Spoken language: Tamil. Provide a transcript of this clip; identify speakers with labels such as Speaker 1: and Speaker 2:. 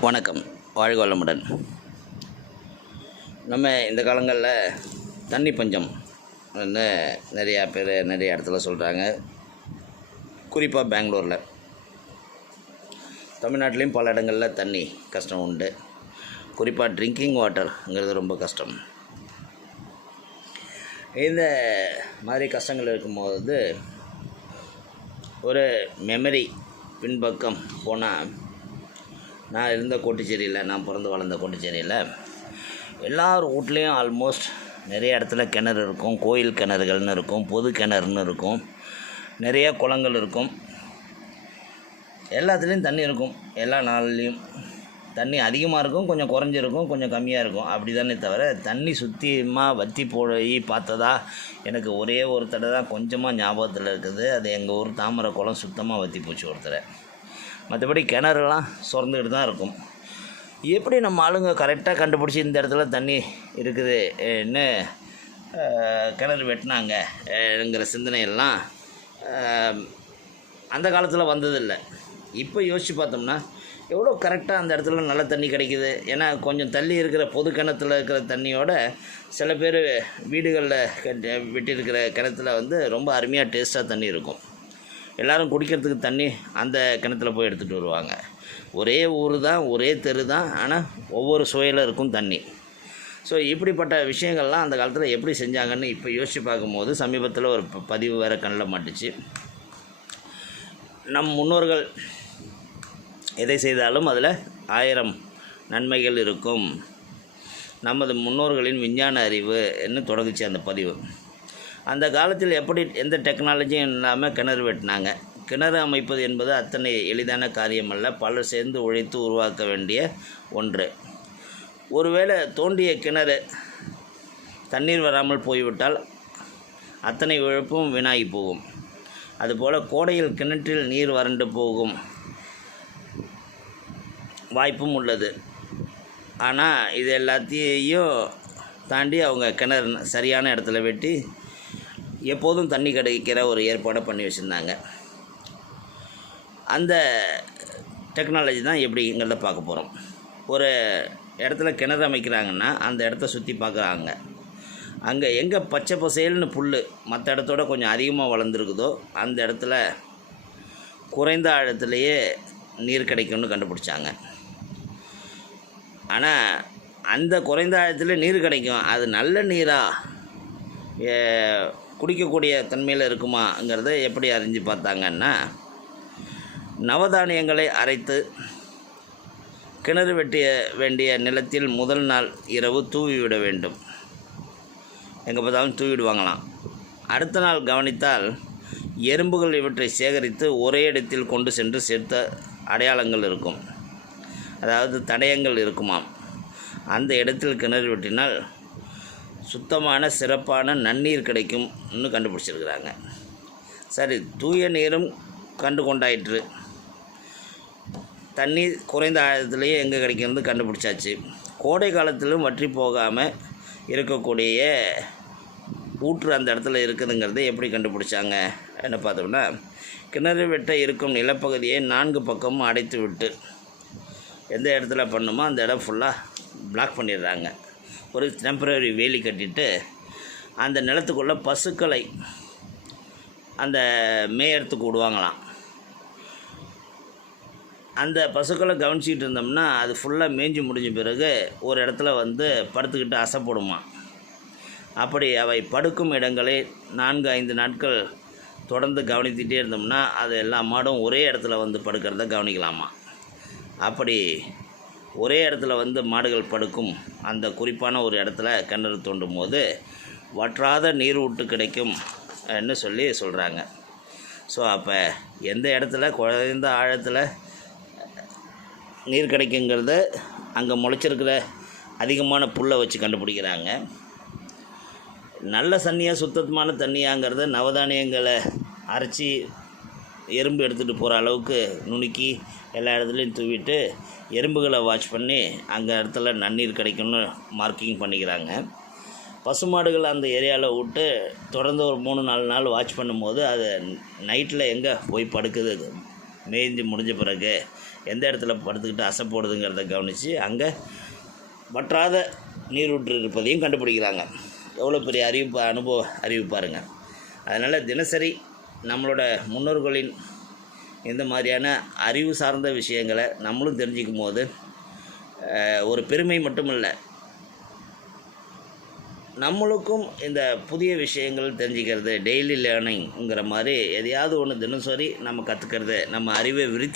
Speaker 1: வணக்கம். வாழ்க வளமுடன். நம்ம இந்த காலங்களில் தண்ணி பஞ்சம் வந்து நிறையா பேர் நிறைய இடத்துல சொல்கிறாங்க குறிப்பாக பெங்களூரில். தமிழ்நாட்டிலையும் பல இடங்களில் தண்ணி கஷ்டம் உண்டு. குறிப்பாக ட்ரிங்கிங் வாட்டருங்கிறது ரொம்ப கஷ்டம். இந்த மாதிரி கஷ்டங்கள் இருக்கும்போது ஒரு மெமரி பின்பக்கம் போனால் நான் இருந்த கோட்டுச்சேரியில் நான் பிறந்து வளர்ந்த கோட்டுச்சேரியில் எல்லார் வீட்லேயும் ஆல்மோஸ்ட் நிறைய இடத்துல கிணறு இருக்கும் கோயில் கிணறுகள்னு இருக்கும் பொது கிணறுன்னு இருக்கும் நிறைய குளங்கள் இருக்கும். எல்லாத்துலேயும் தண்ணி இருக்கும். எல்லா நாள்லேயும் தண்ணி அதிகமாக இருக்கும் கொஞ்சம் குறைஞ்சிருக்கும் கொஞ்சம் கம்மியாக இருக்கும். அப்படி தானே தவிர தண்ணி சுத்தியமாக வற்றி போய் பார்த்ததா எனக்கு ஒரே ஒரு தடவை தான் கொஞ்சமாக ஞாபகத்தில் இருக்குது. அது எங்கள் ஊர் தாமரை குளம் சுத்தமாக வற்றி போச்சு ஒருத்தரை. மற்றபடி கிணறுலாம் சுரந்துக்கிட்டு தான் இருக்கும். எப்படி நம்ம ஆளுங்க கரெக்டாக கண்டுபிடிச்சி இந்த இடத்துல தண்ணி இருக்குதுன்னு கிணறு வெட்டினாங்கங்கிற சிந்தனையெல்லாம் அந்த காலத்தில் வந்ததில்லை. இப்போ யோசித்து பார்த்தோம்னா எவ்வளோ கரெக்டாக அந்த இடத்துல நல்ல தண்ணி கிடைக்குது. ஏன்னா கொஞ்சம் தள்ளி இருக்கிற பொது கிணத்துல இருக்கிற தண்ணியோட சில பேர் வீடுகளில் கட்டி வெட்டியிருக்கிற கிணத்துல வந்து ரொம்ப அருமையாக டேஸ்ட்டாக தண்ணி இருக்கும். எல்லோரும் குடிக்கிறதுக்கு தண்ணி அந்த கிணத்துல போய் எடுத்துகிட்டு வருவாங்க. ஒரே ஊர் தான் ஒரே தெரு தான் ஆனால் ஒவ்வொரு சுவையில் இருக்கும் தண்ணி. ஸோ இப்படிப்பட்ட விஷயங்கள்லாம் அந்த காலத்தில் எப்படி செஞ்சாங்கன்னு இப்போ யோசித்து பார்க்கும்போது சமீபத்தில் ஒரு பதிவு வேறு கண்ணில் மாட்டுச்சு. நம் முன்னோர்கள் எதை செய்தாலும் அதில் ஆயிரம் நன்மைகள் இருக்கும். நமது முன்னோர்களின் விஞ்ஞான அறிவு என்று தொடங்குச்சு அந்த பதிவு. அந்த காலத்தில் எப்படி எந்த டெக்னாலஜியும் இல்லாமல் கிணறு வெட்டினாங்க. கிணறு அமைப்பது என்பது அத்தனை எளிதான காரியமல்ல. பலர் சேர்ந்து உழைத்து உருவாக்க வேண்டிய ஒன்று. ஒருவேளை தோண்டிய கிணறு தண்ணீர் வராமல் போய்விட்டால் அத்தனை உழைப்பும் வீணாகி போகும். அதுபோல் கோடையில் கிணற்றில் நீர் வறண்டு போகும் வாய்ப்பும் உள்ளது. ஆனால் இது எல்லாத்தையும் தாண்டி அவங்க கிணறு சரியான இடத்துல வெட்டி எப்போதும் தண்ணி கிடைக்கிற ஒரு ஏற்பாடை பண்ணி வச்சுருந்தாங்க. அந்த டெக்னாலஜி தான் எப்படிங்கிறத பார்க்க போகிறோம் ஒரு இடத்துல கிணறு அமைக்கிறாங்கன்னா அந்த இடத்த சுற்றி பார்க்குறாங்க. அங்கே எங்கே பச்சை பசேல்னு புல் மற்ற இடத்தோட கொஞ்சம் அதிகமாக வளர்ந்துருக்குதோ அந்த இடத்துல குறைந்த ஆழத்துலேயே நீர் கிடைக்கும்னு கண்டுபிடிச்சாங்க. ஆனால் அந்த குறைந்த ஆழத்தில் நீர் கிடைக்கும். அது நல்ல நீரா? குடிக்கக்கூடிய தன்மையில் இருக்குமாங்கிறத எப்படி அறிஞ்சு பார்த்தாங்கன்னா நவதானியங்களை அரைத்து கிணறு வெட்டிய வேண்டிய நிலத்தில் முதல் நாள் இரவு தூவி விட வேண்டும். எங்கே பார்த்தாலும் தூவிடுவாங்களாம் அடுத்த நாள் கவனித்தால் எறும்புகள் இவற்றை சேகரித்து ஒரே இடத்தில் கொண்டு சென்று சேர்த்த அடையாளங்கள் இருக்கும். அதாவது தடயங்கள் இருக்குமாம். அந்த இடத்தில் கிணறு வெட்டினால் சுத்தமான சிறப்பான நன்னீர் கிடைக்கும்னு கண்டுபிடிச்சிருக்கிறாங்க. சரி தூய நீரும் கண்டு கொண்டாயிற்று தண்ணீர் குறைந்த ஆழத்துலேயே எங்கே கிடைக்கிறது கண்டுபிடிச்சாச்சு. கோடை காலத்திலும் வற்றி போகாமல் இருக்கக்கூடிய ஊற்று அந்த இடத்துல இருக்குதுங்கிறத எப்படி கண்டுபிடிச்சாங்க? என்ன பார்த்தோம்னா கிணறு வெட்ட இருக்கும் நிலப்பகுதியை நான்கு பக்கமும் அடைத்து விட்டு எந்த இடத்துல பண்ணுமோ அந்த இடம் ஃபுல்லாக பிளாக் பண்ணிடுறாங்க. ஒரு டெம்பரரி வேலி கட்டிட்டு அந்த நிலத்துக்குள்ளே பசுக்களை அந்த மேயறத்துக்கு விடுவாங்களாம். அந்த பசுக்களை கவனிச்சிக்கிட்டு இருந்தோம்னா அது ஃபுல்லாக மேய்ஞ்சி முடிஞ்ச பிறகு ஒரு இடத்துல வந்து படுத்துக்கிட்டு அசைப்படுமா அப்படி அவை படுக்கும் இடங்களை நான்கு ஐந்து நாட்கள் தொடர்ந்து கவனித்துட்டே இருந்தோம்னா அது எல்லா மாடும் ஒரே இடத்துல வந்து படுக்கிறத கவனிக்கலாமா அப்படி ஒரே இடத்துல வந்து மாடுகள் படுக்கும். அந்த குறிப்பான ஒரு இடத்துல கிணறு தோண்டும் போது வற்றாத நீர் ஊட்டு கிடைக்கும் ன்னு சொல்லி சொல்கிறாங்க ஸோ அப்போ எந்த இடத்துல குறைந்த ஆழத்தில் நீர் கிடைக்குங்கிறத அங்கே முளைச்சிருக்கிற அதிகமான புல்லை வச்சு கண்டுபிடிக்கிறாங்க. நல்ல தண்ணியாக சுத்தமான தண்ணியாங்கிறத நவதானியங்களை அரைச்சி எறும்பு எடுத்துகிட்டு போகிற அளவுக்கு நுணுக்கி எல்லா இடத்துலையும் தூவிட்டு எறும்புகளை வாட்ச் பண்ணி அங்கே இடத்துல நன்னீர் கிடைக்கும்னு மார்க்கிங் பண்ணிக்கிறாங்க. பசுமாடுகளை அந்த ஏரியாவில் விட்டு தொடர்ந்து ஒரு மூணு நாலு நாள் வாட்ச் பண்ணும்போது அது நைட்டில் எங்கே போய் படுக்குது மேய்ஞ்சி முடிஞ்ச பிறகு எந்த இடத்துல படுத்துக்கிட்டு அசை போடுதுங்கிறத கவனித்து அங்கே வற்றாத நீரூற்று இருப்பதையும் கண்டுபிடிக்கிறாங்க. எவ்வளோ பெரிய அறிவிப்பு அனுபவ அறிவிப்பாருங்க அதனால் தினசரி நம்மளோட முன்னோர்களின் இந்த மாதிரியான அறிவு சார்ந்த விஷயங்களை நம்மளும் தெரிஞ்சுக்கும் போது ஒரு பெருமை மட்டுமல்ல நம்மளுக்கும் இந்த புதிய விஷயங்கள் தெரிஞ்சுக்கிறது டெய்லி லேர்னிங்கிற மாதிரி எதையாவது ஒன்று தினசரி நம்ம கற்றுக்கிறது நம்ம அறிவை விருத்தி